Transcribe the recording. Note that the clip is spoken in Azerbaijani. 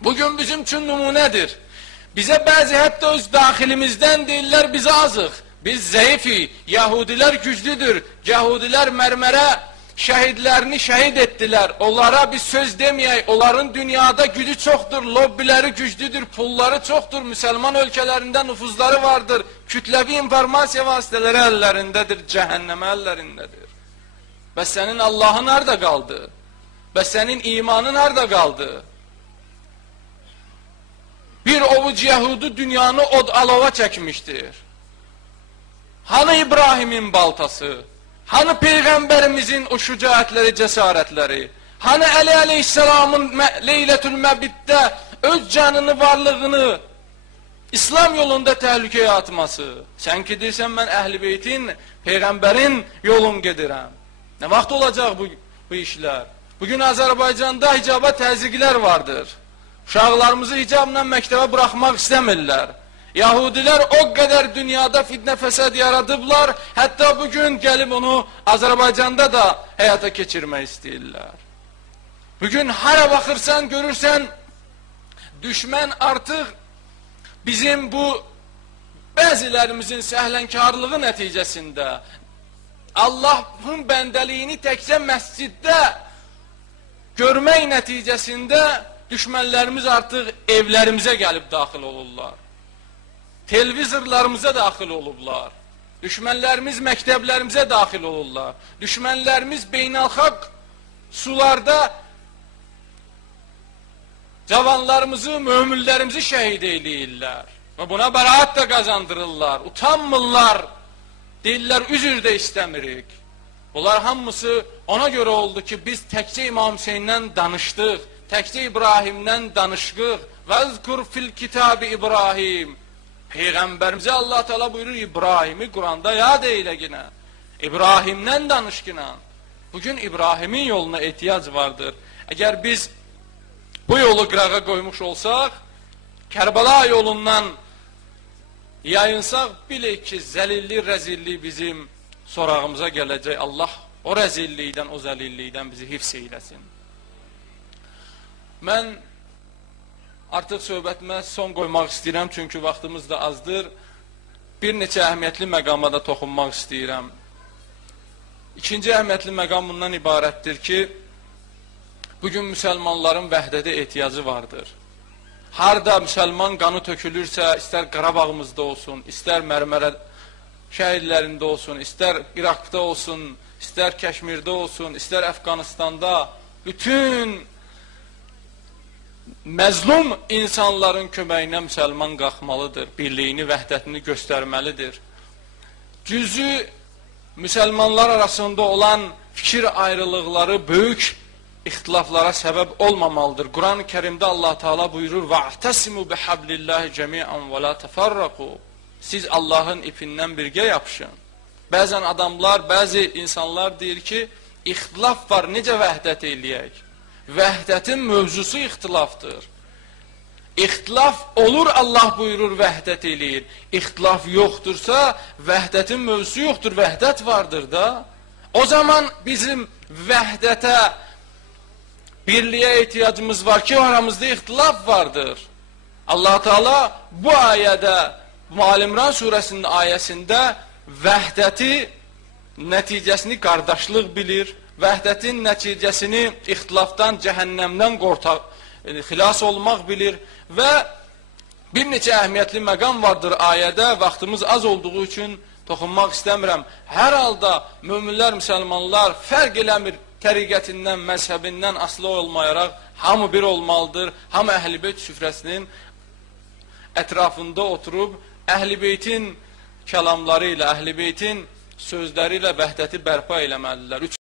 Bugün bizim üçün nümunədir. Bizə bəzi hətta öz daxilimizdən deyirlər, biz azıq, biz zəifi, Yahudilər güclüdür, Yahudilər mərmərə şəhidlərini şəhid etdilər, onlara biz söz deməyək, onların dünyada gücü çoxdur, lobbiləri güclüdür, pulları çoxdur, müsəlman ölkələrində nüfuzları vardır, kütləvi informasiya vasitələri əllərindədir, cəhənnəmə əllərindədir. Bəs sənin Allahın harada qaldı? Bəs sənin imanın harada qaldı? Bir ovuc Yahudu dünyanı od alova çəkmişdir. Hanı İbrahimin baltası? Hanı Peyğəmbərimizin o şücaətləri, cəsarətləri? Hanı Əli əleyhissalamın Leylətül Məbiddə öz canını, varlığını İslam yolunda təhlükəyə atması? Sən ki, deyirsən, mən Əhl-i Beytin, Peyğəmbərin yolun gedirəm. Nə vaxt olacaq bu işlər? Bugün Azərbaycanda hicaba təzyiqlər vardır. Uşaqlarımızı hicabla məktəbə buraxmaq istəmirlər. Yahudilər o qədər dünyada fitnə fəsad yaradıblar, hətta bugün gəlib onu Azərbaycanda da həyata keçirmək istəyirlər. Bugün hara baxırsan, görürsən, düşmən artıq bizim bu bəzilərimizin səhlənkarlığı nəticəsində Allahın bəndəliyini təkcə məsciddə görmək nəticəsində düşmənlərimiz artıq evlərimizə gəlib daxil olurlar. Televizorlarımıza daxil olublar. Düşmənlərimiz məktəblərimizə daxil olurlar. Düşmənlərimiz beynəlxalq sularda cavanlarımızı, möminlərimizi şəhid eyləyirlər. Və buna bəraət də qazandırırlar. Utanmırlar. Deyirlər, üzr də istəmirik. Bunlar hamısı ona görə oldu ki, biz təkcə İmam Hüseyndən danışdıq. Təkcə İbrahimdən danışdıq. Vəzkur fil kitab İbrahim. Peyğəmbərimizə Allah Teala buyurur, İbrahimi Quranda yad eylə yine. İbrahimdən danış yine. Bugün İbrahimin yoluna ehtiyac vardır. Əgər biz bu yolu qırağa qoymuş olsaq, Kərbəla yolundan yayınsaq, bilək ki, zəlilli, rəzilli bizim sorağımıza gələcək. Allah o rəzillikdən, o zəlillikdən bizi hifz eyləsin. Mən artıq söhbətimə son qoymaq istəyirəm, çünki vaxtımız da azdır. Bir neçə əhəmiyyətli məqama da toxunmaq istəyirəm. İkinci əhəmiyyətli məqam bundan ibarətdir ki, bugün müsəlmanların vəhdətə ehtiyacı vardır. Harada müsəlman qanı tökülürsə, istər Qarabağımızda olsun, istər Mərmərə şəhidlərində olsun, istər İraqda olsun, istər Kəşmirdə olsun, istər Əfqanistanda, bütün məzlum insanların köməyinə müsəlman qalxmalıdır, birliyini, vəhdətini göstərməlidir. Cüzü müsəlmanlar arasında olan fikir ayrılıqları böyük ixtilaflara səbəb olmamalıdır. Quran-ı Kərimdə Allah Teala buyurur: "Va'tasimu bihablillahi cemi'an ve la tefarraqu." Siz Allahın ipindən birgə yapışın. Bəzən adamlar, bəzi insanlar deyir ki, ixtilaf var, necə vəhdət eləyək? Vəhdətin mövzusu ixtilafdır. İxtilaf olur, Allah buyurur, vəhdət eləyir. İxtilaf yoxdursa, vəhdətin mövzusu yoxdur, vəhdət vardır da. O zaman bizim vəhdətə, birliyə ehtiyacımız var ki, aramızda ixtilaf vardır. Allah Teala bu ayədə, Ali İmran surəsinin ayəsində vəhdəti, nəticəsini qardaşlıq bilir, vəhdətin nəticəsini ixtilafdan, cəhənnəmdən xilas olmaq bilir və bir neçə əhəmiyyətli məqam vardır ayədə, vaxtımız az olduğu üçün toxunmaq istəmirəm. Hər halda möminlər, müsəlmanlar fərq eləmir, təriqətindən, məzhəbindən asılı olmayaraq hamı bir olmalıdır. Hamı Əhl-i Beyt süfrəsinin ətrafında oturub Əhl-i Beytin kəlamları ilə, Əhl-i Beytin sözləri ilə vəhdəti bərpa eləməlidirlər.